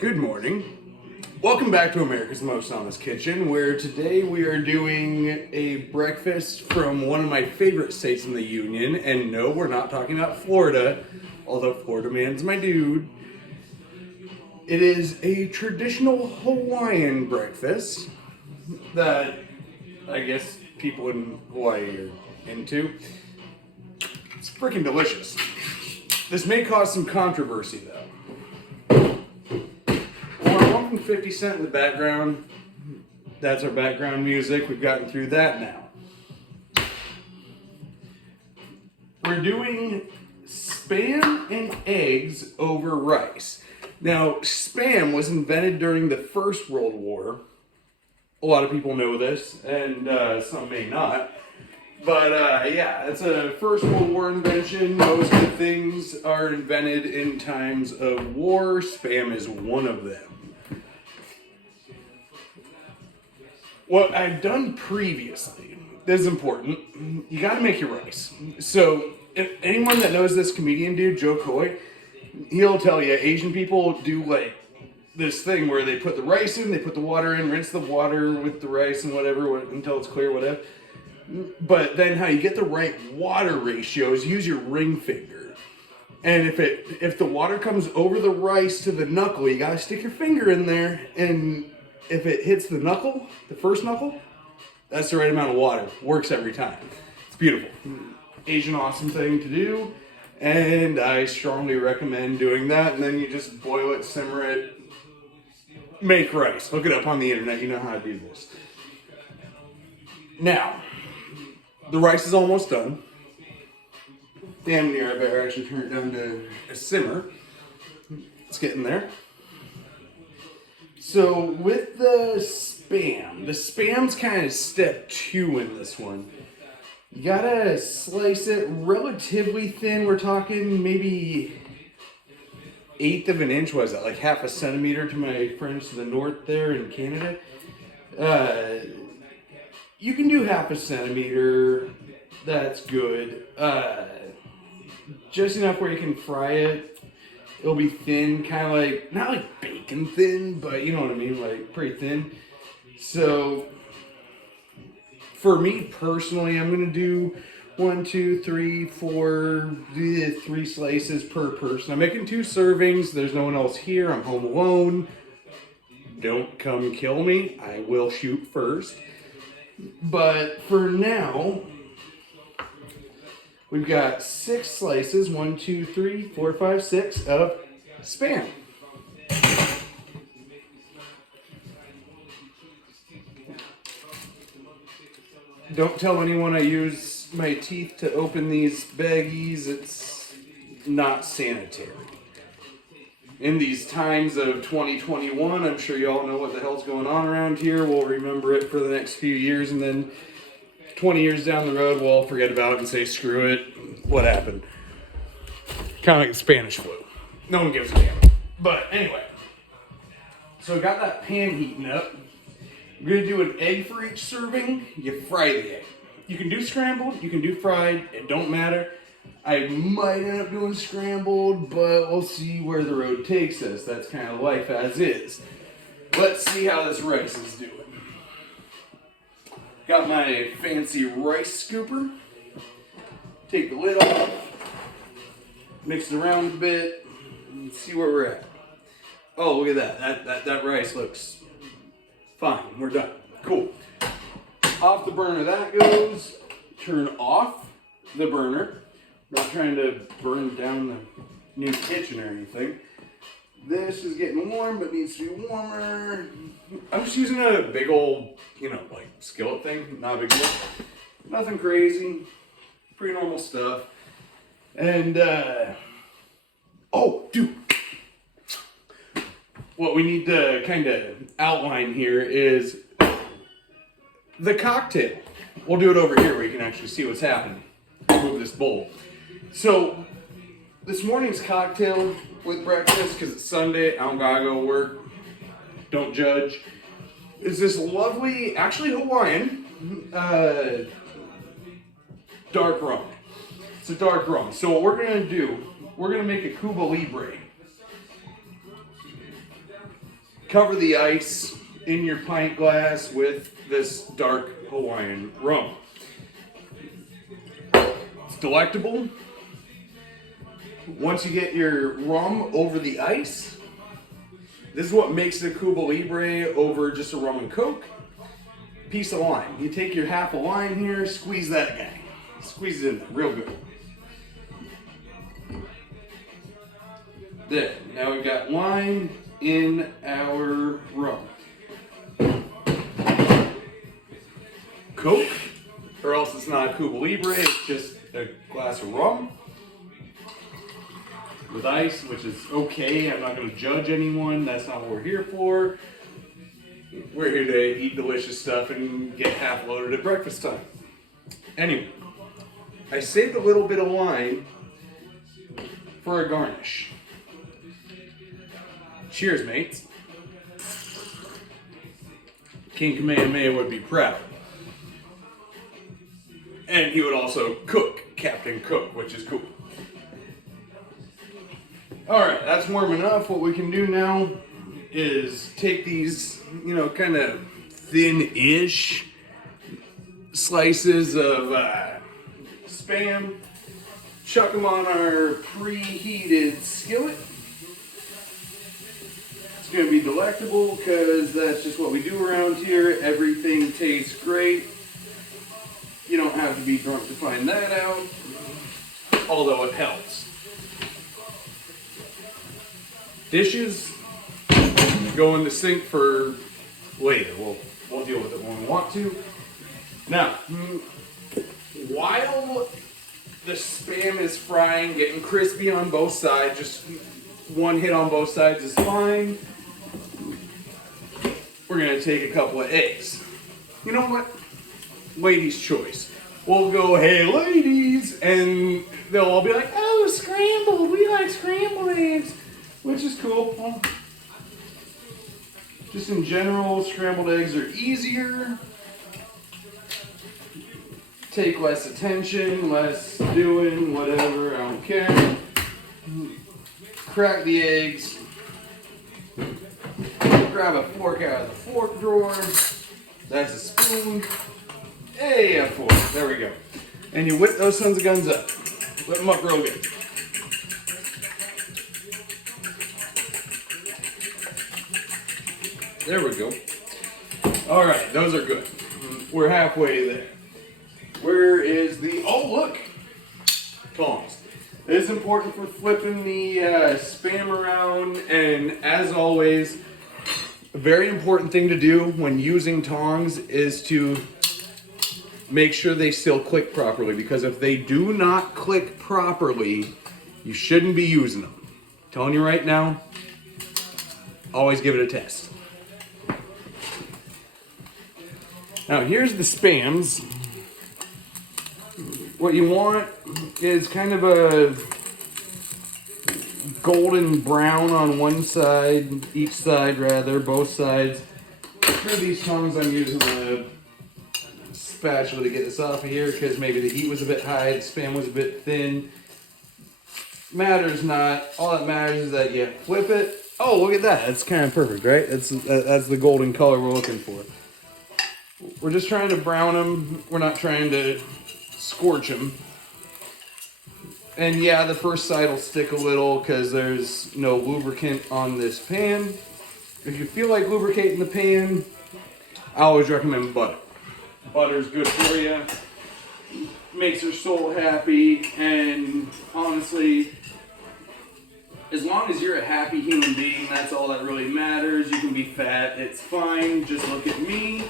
Good morning. Welcome back to America's Most Honest Kitchen, where today we are doing a breakfast from one of my favorite states in the Union. And no, we're not talking about Florida, although Florida man's my dude. It is a traditional Hawaiian breakfast that I guess people in Hawaii are into. It's freaking delicious. This may cause some controversy though. 50 Cent in the background. That's our background music. We've gotten through that now. We're doing Spam and eggs over rice. Now, Spam was invented during the First World War. A lot of people know this, and some may not. But yeah, it's a First World War invention. Most good things are invented in times of war. Spam is one of them. What I've done previously, this is important, you gotta make your rice. So, if anyone that knows this comedian dude, Joe Coy, he'll tell you Asian people do like this thing where they put the rice in, they put the water in, rinse the water with the rice and whatever until it's clear, whatever. But then how you get the right water ratio is use your ring finger. And if the water comes over the rice to the knuckle, you gotta stick your finger in there, and if it hits the knuckle, the first knuckle, that's the right amount of water. Works every time. It's beautiful. Asian awesome thing to do, and I strongly recommend doing that. And then you just boil it, simmer it, make rice. Look it up on the internet. You know how to do this. Now, the rice is almost done. Damn near. I better actually turn it down to a simmer. It's getting there. So with the spam's kind of step 2 in this one. You gotta slice it relatively thin. We're talking maybe 1/8 of an inch. Was that like half a centimeter to my friends to the north there in Canada? You can do half a centimeter. That's good. Just enough where you can fry it. It'll be thin, kind of like, not like bacon thin, but you know what I mean, like pretty thin. So, for me personally, I'm going to do 1, 2, 3, 4, 3 slices per person. I'm making 2 servings. There's no one else here. I'm home alone. Don't come kill me. I will shoot first. But for now, we've got 6 slices, 1, 2, 3, 4, 5, 6 of Spam. Don't tell anyone I use my teeth to open these baggies. It's not sanitary. In these times of 2021, I'm sure you all know what the hell's going on around here. We'll remember it for the next few years, and then 20 years down the road, we'll all forget about it and say, screw it, what happened? Kind of like the Spanish flu. No one gives a damn. But anyway, so I got that pan heating up. I'm going to do an egg for each serving. You fry the egg. You can do scrambled, you can do fried, it don't matter. I might end up doing scrambled, but we'll see where the road takes us. That's kind of life as is. Let's see how this rice is doing. Got my fancy rice scooper. Take the lid off. Mix it around a bit. And see where we're at. Oh, look at that. That rice looks fine. We're done. Cool. Off the burner that goes. Turn off the burner. I'm not trying to burn down the new kitchen or anything. This is getting warm, but needs to be warmer. I'm just using a big old, like skillet thing. Not a big deal. Nothing crazy. Pretty normal stuff. And, oh, dude. What we need to kind of outline here is the cocktail. We'll do it over here where you can actually see what's happening. I'll move this bowl. So, this morning's cocktail with breakfast, because it's Sunday, I don't gotta go work, don't judge, is this lovely, actually Hawaiian, dark rum. It's a dark rum. So what we're gonna do, we're gonna make a Cuba Libre. cover the ice in your pint glass with this dark Hawaiian rum. It's delectable. Once you get your rum over the ice, this is what makes the Cuba Libre over just a rum and coke. Piece of lime. You take your half a lime here, squeeze that guy. Squeeze it in there real good. There. Now we've got lime in our rum. Coke, or else it's not a Cuba Libre, it's just a glass of rum with ice, which is okay. I'm not going to judge anyone. That's not what we're here for. We're here to eat delicious stuff and get half loaded at breakfast time. Anyway, I saved a little bit of lime for a garnish. Cheers, mates. King Kamehameha would be proud. And he would also cook, Captain Cook, which is cool. Alright, that's warm enough. What we can do now is take these, kind of thin-ish slices of Spam, chuck them on our preheated skillet. It's going to be delectable because that's just what we do around here. Everything tastes great. You don't have to be drunk to find that out, although it helps. Dishes go in the sink for later. We'll deal with it when we want to. Now, while the Spam is frying, getting crispy on both sides, just one hit on both sides is fine. We're going to take a couple of eggs. You know what? Ladies' choice. We'll go, hey ladies, and they'll all be like, oh, scrambled. We like scrambled eggs, which is cool. Well, just in general, scrambled eggs are easier. Take less attention, less doing, whatever, I don't care. Crack the eggs. Grab a fork out of the fork drawer. That's a spoon. Hey, a fork. There we go. And you whip those sons of guns up. Whip them up real good. There we go. All right, those are good. We're halfway there. Where is the, oh look, tongs. It is important for flipping the Spam around, and as always, a very important thing to do when using tongs is to make sure they still click properly, because if they do not click properly, you shouldn't be using them. I'm telling you right now, always give it a test. Now here's the Spams. What you want is kind of a golden brown on one side, each side rather, both sides. For these tongs, I'm using a spatula to get this off of here because maybe the heat was a bit high, the Spam was a bit thin. Matters not. All that matters is that you flip it. Oh, look at that. That's kind of perfect, right? That's the golden color we're looking for. We're just trying to brown them. We're not trying to scorch them. And yeah, the first side will stick a little because there's no lubricant on this pan. If you feel like lubricating the pan, I always recommend butter. Butter's good for you. Makes your soul happy. And honestly, as long as you're a happy human being, that's all that really matters. You can be fat, it's fine. Just look at me.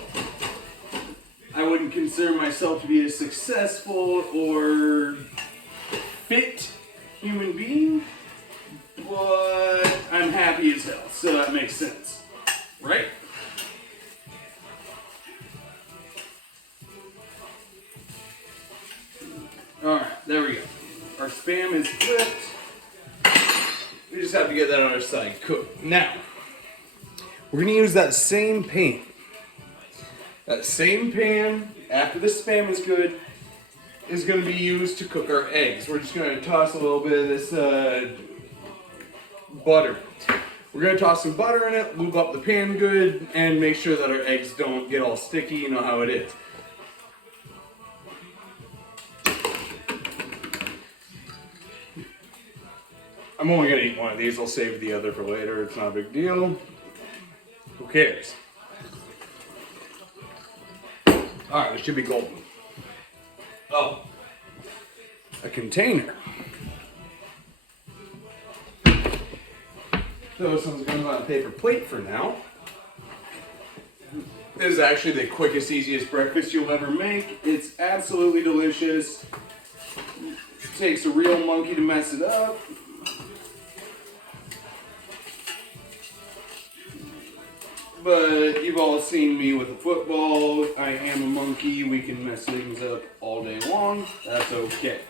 I wouldn't consider myself to be a successful or fit human being, but I'm happy as hell, so that makes sense, right? Alright, there we go. Our Spam is flipped. We just have to get that other side cooked. Now, we're going to use that same pan. That same pan, after the Spam is good, is going to be used to cook our eggs. We're just going to toss a little bit of this butter We're gonna toss some butter in it, lube up the pan good, and make sure that our eggs don't get all sticky. You know how it is. I'm only gonna eat one of these. I'll save the other for later. It's not a big deal. Who cares? All right, it should be golden. Oh, a container. So this one's going on a paper plate for now. This is actually the quickest, easiest breakfast you'll ever make. It's absolutely delicious. It takes a real monkey to mess it up. But you've all seen me with a football. I am a monkey. We can mess things up all day long. That's okay.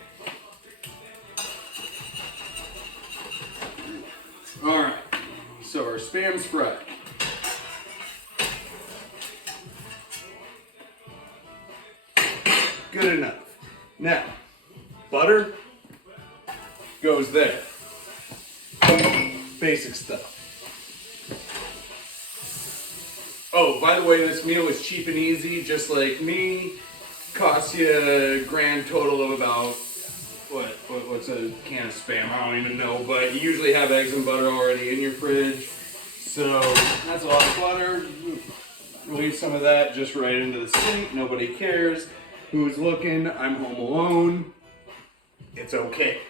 Alright, so our Spam's fried. Good enough. Now, butter goes there. Basic stuff. Oh, by the way, this meal is cheap and easy, just like me. Costs you a grand total of about, what's a can of Spam? I don't even know, but you usually have eggs and butter already in your fridge. So that's a lot of butter. Leave some of that just right into the sink. Nobody cares who's looking. I'm home alone. It's okay.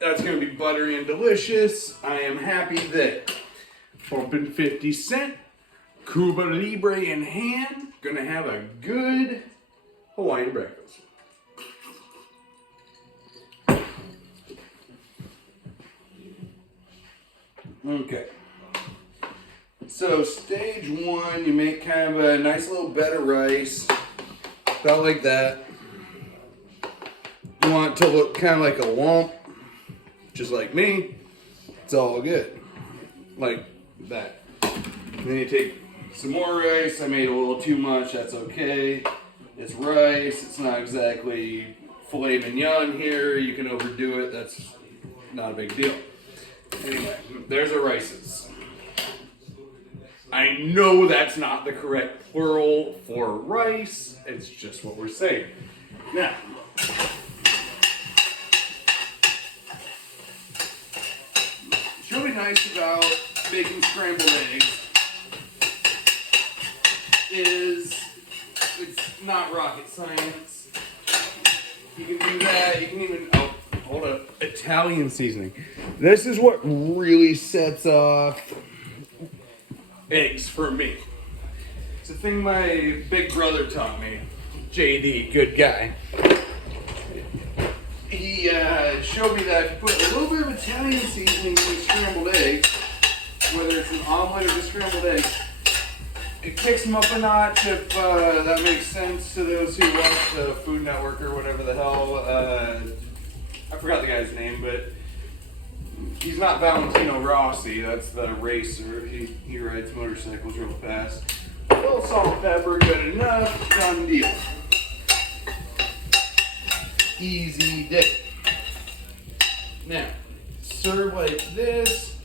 That's going to be buttery and delicious. I am happy that pumping 50 cent, Cuba Libre in hand, going to have a good Hawaiian breakfast. Okay. So stage one, you make kind of a nice little bed of rice, about like that. You want it to look kind of like a lump. Just like me, it's all good, like that. And then you take some more rice. I made a little too much, that's okay. It's rice, it's not exactly filet mignon here. You can overdo it, that's not a big deal. Anyway, there's our rices. I know that's not the correct plural for rice, it's just what we're saying. Now, what's really nice about making scrambled eggs is it's not rocket science. You can do that, you can even, oh, hold up, Italian seasoning. This is what really sets off eggs for me. It's a thing my big brother taught me. JD, good guy. He showed me that if you put a little bit of Italian seasoning in scrambled eggs, whether it's an omelet or just scrambled eggs, it kicks them up a notch, if that makes sense to those who watch the Food Network or whatever the hell. I forgot the guy's name, but he's not Valentino Rossi, that's the racer. He rides motorcycles real fast. A little salt and pepper, good enough, done deal. Easy day. Now, serve like this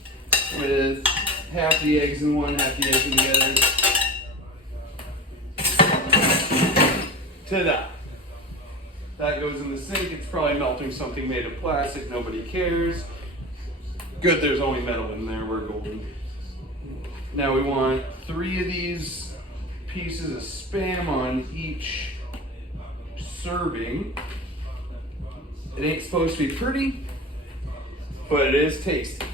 with half the eggs in one, half the eggs in the other. Ta-da! That goes in the sink. It's probably melting something made of plastic. Nobody cares. Good, there's only metal in there. We're golden. Now we want 3 of these pieces of Spam on each serving. It ain't supposed to be pretty, but it is tasty.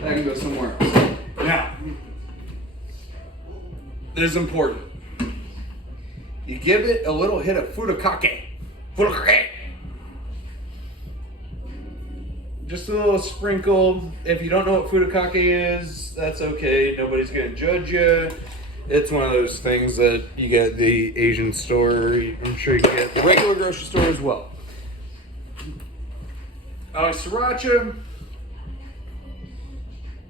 That can go somewhere else. Now, this is important. You give it a little hit of furikake. Furikake. Just a little sprinkle. If you don't know what furikake is, that's okay. Nobody's gonna judge you. It's one of those things that you get at the Asian store. I'm sure you can get at the regular grocery store as well. Sriracha.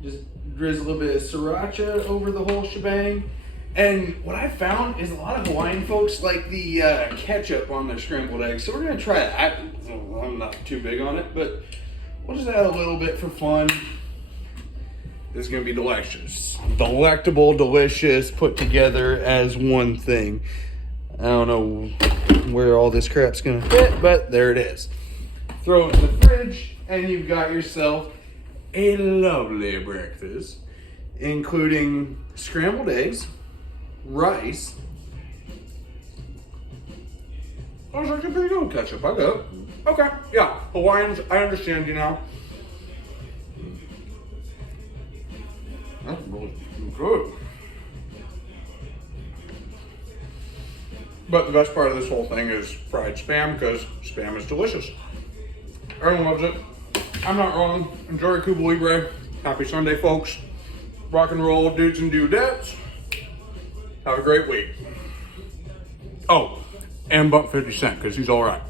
Just drizzle a little bit of sriracha over the whole shebang. And what I found is a lot of Hawaiian folks like the ketchup on their scrambled eggs. So we're gonna try that. I'm not too big on it, but we'll just add a little bit for fun. This is gonna be delicious. Delectable, delicious, put together as one thing. I don't know where all this crap's gonna fit, but there it is. Throw it in the fridge, and you've got yourself a lovely breakfast, including scrambled eggs, rice. Oh, it's actually pretty good ketchup. I got it. Okay, yeah, Hawaiians, I understand you now. That's really good. But the best part of this whole thing is fried Spam, because Spam is delicious. Everyone loves it. I'm not wrong. Enjoy Cuba Libre. Happy Sunday, folks. Rock and roll, dudes and dudettes. Have a great week. Oh, and bump 50 Cent, because he's all right.